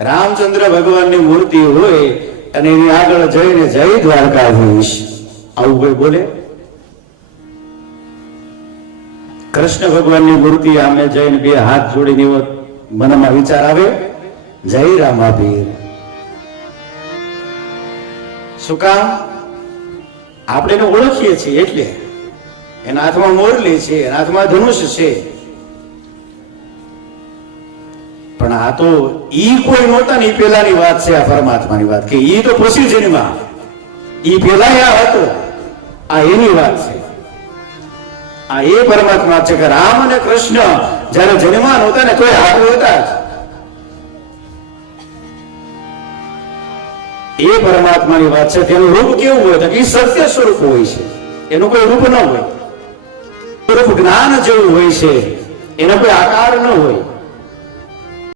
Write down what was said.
રામચંદ્ર ભગવાનની મૂર્તિ હોય અને એની આગળ જઈને જય દ્વારકાધીશ આવું કોઈ બોલે? કૃષ્ણ ભગવાનની મૂર્તિ સામે જઈને બે હાથ જોડીને એવો મનમાં વિચાર આવે, જય રામાભીર. શું કામ? આપણે એને ઓળખીએ છીએ એટલે. એના હાથમાં મોરલી છે, એના હાથમાં ધનુષ છે. પણ આ તો ઈ કોઈ નહોતા ને, ઈ પેલાની વાત છે. આ પરમાત્માની વાત કે ઈ તો પછી જન્મા, ઈ પેલા આ હતો. આ એની વાત છે. આ એ પરમાત્મા છે કે રામ અને કૃષ્ણ જયારે જન્મા નહોતા ને તોય હાથ હતા જ. એ પરમાત્માની વાત છે. તેનું રૂપ કેવું હોય તો કે સત્ય સ્વરૂપ હોય છે, એનું કોઈ રૂપ ન હોય. રૂપ જ્ઞાન જેવું હોય છે, એનો કોઈ આકાર ન હોય.